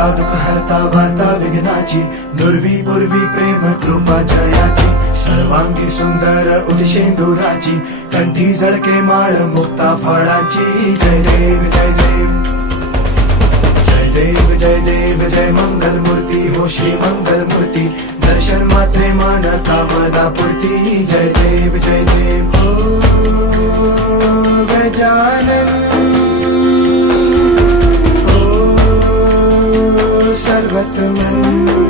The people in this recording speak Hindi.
हरता दुःख हरता वार्ता विघ्नाची, दुर्वी पूर्वी प्रेम कृपा जयाची, सर्वांगी सुंदर उदिशेंदुराची, कंठी झळके माळ मुक्ता फळाची. जय देव जय देव जय देव जय देव जय मंगल मूर्ती हो श्री मंगल मूर्ती, दर्शन मात्रे मन कामना पूर्ती. जय देव जय देव हो गजानन हो सर्वतमन.